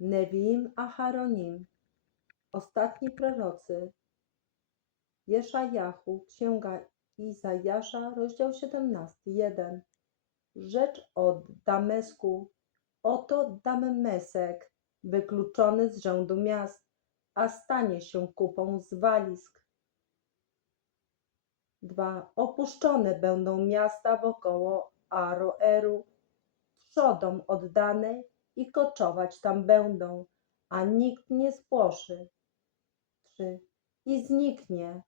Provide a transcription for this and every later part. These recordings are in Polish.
Neviim Aharonim, ostatni prorocy, Jeszajahu, księga Izajasza, rozdział 17, 1. Rzecz od Damesku, oto Dammesek, wykluczony z rzędu miast, a stanie się kupą zwalisk. 2. Opuszczone będą miasta wokoło Aroeru, trzodą oddane i koczować tam będą, a nikt nie spłoszy. 3. I zniknie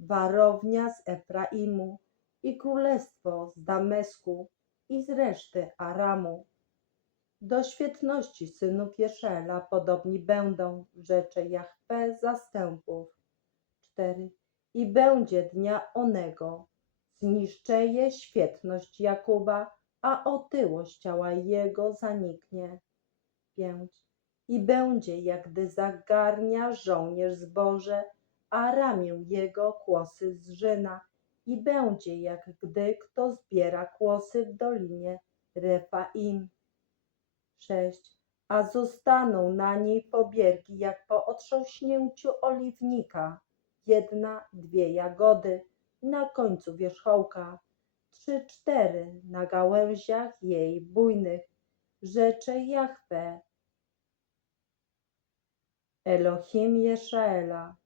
warownia z Efraimu i królestwo z Damesku i z reszty Aramu. Do świetności synów Jeszela podobni będą rzecze Jahwe zastępów. 4. I będzie dnia onego, zniszczeje świetność Jakuba, a otyłość ciała jego zaniknie. 5. I będzie, jak gdy zagarnia żołnierz zboże, a ramię jego kłosy zżyna, i będzie, jak gdy kto zbiera kłosy w dolinie Refaim. 6. A zostaną na niej pobierki, jak po otrząśnięciu oliwnika, jedna, dwie jagody, na końcu wierzchołka, trzy, cztery na gałęziach jej bujnych, rzecze Jahwe, Elohim Jeszaela.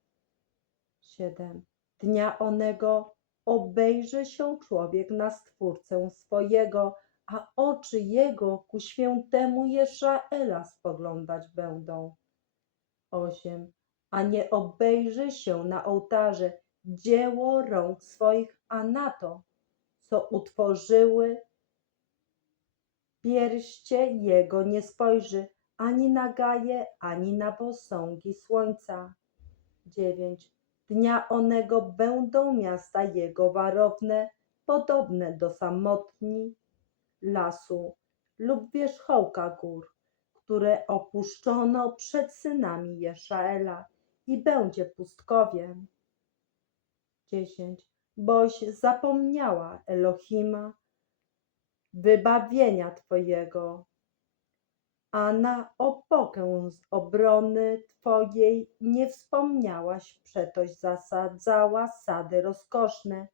7. Dnia onego obejrzy się człowiek na Stwórcę swojego, a oczy jego ku świętemu Jeszaela spoglądać będą. 8. A nie obejrzy się na ołtarze dzieło rąk swoich, a na to, co utworzyły pierście jego nie spojrzy, ani na gaje, ani na posągi słońca. 9. Dnia onego będą miasta jego warowne, podobne do samotni lasu lub wierzchołka gór, które opuszczono przed synami Jeszaela i będzie pustkowiem. 10. Boś zapomniała Elohima, wybawienia Twojego, a na opokę z obrony Twojej nie wspomniałaś, przetoś zasadzała sady rozkoszne,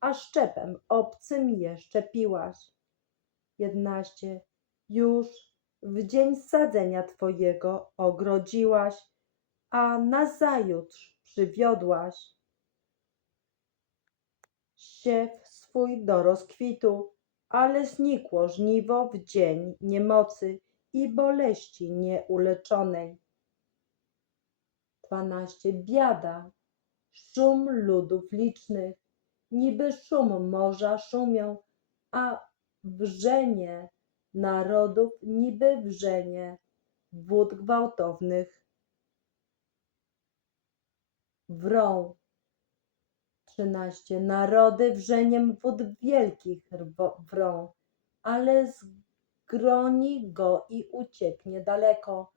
a szczepem obcym je szczepiłaś. 11. Już w dzień sadzenia Twojego ogrodziłaś, a nazajutrz przywiodłaś siew swój do rozkwitu, ale znikło żniwo w dzień niemocy i boleści nieuleczonej. 12. Biada, szum ludów licznych, niby szum morza szumią, a wrzenie narodów niby wrzenie wód gwałtownych wrą. 13. Narody wrzeniem wód wielkich wrą, ale zgroni go i ucieknie daleko,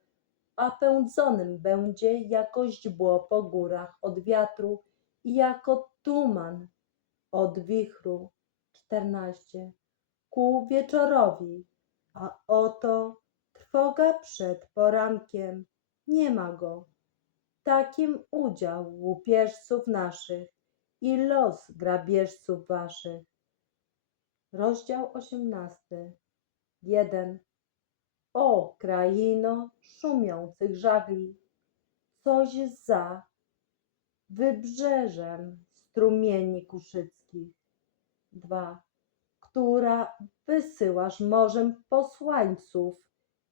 a pędzonym będzie jako źdźbło po górach od wiatru i jako tuman od wichru. 14. Ku wieczorowi, a oto trwoga przed porankiem, nie ma go. Takim udział łupieżców naszych i los grabieżców waszych. Rozdział 18. 1. O kraino szumiących żagli, coś za wybrzeżem strumieni kuszyckich. 2. Która wysyłasz morzem posłańców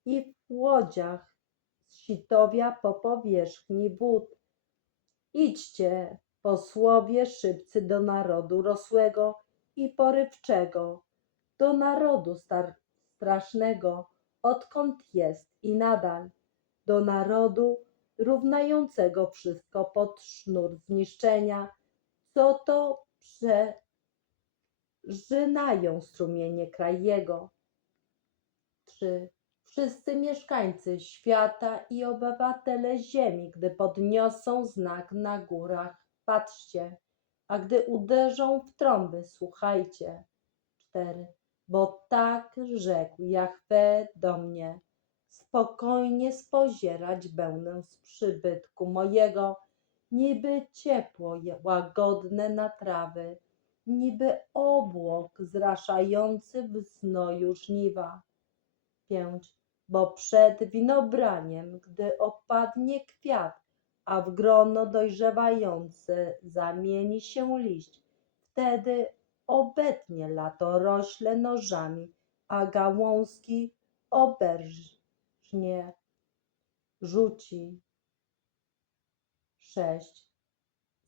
i w łodziach sitowia po powierzchni wód. Idźcie, posłowie szybcy do narodu rosłego i porywczego, do narodu strasznego, odkąd jest i nadal, do narodu równającego wszystko pod sznur zniszczenia, co to przeżynają strumienie kraj jego. 3. Wszyscy mieszkańcy świata i obywatele ziemi, gdy podniosą znak na górach, patrzcie, a gdy uderzą w trąby, słuchajcie. 4. Bo tak rzekł Jahwe do mnie, spokojnie spozierać będę z przybytku mojego, niby ciepło łagodne na trawy, niby obłok zraszający w znoju żniwa. Pięć, bo przed winobraniem, gdy opadnie kwiat, a w grono dojrzewające zamieni się liść, wtedy obetnie latorośle nożami, a gałązki oberżnie rzuci. Sześć.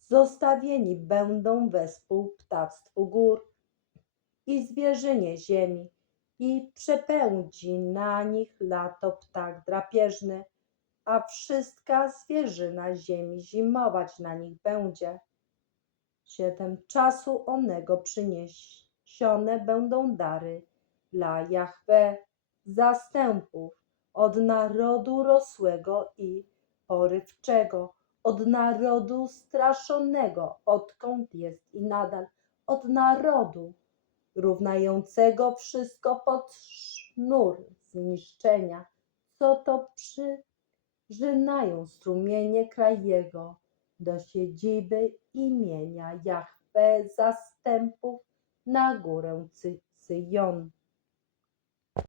Zostawieni będą wespół ptactwu gór i zwierzynie ziemi i przepędzi na nich lato ptak drapieżny, a wszystka zwierzyna ziemi zimować na nich będzie. Siedem czasu onego przyniesione będą dary dla Jahwe zastępów od narodu rosłego i porywczego, od narodu straszonego, odkąd jest i nadal, od narodu równającego wszystko pod sznur zniszczenia, co to przyrzynają strumienie kraj jego do siedziby imienia Jahwe zastępów na górę Cy- Syjon.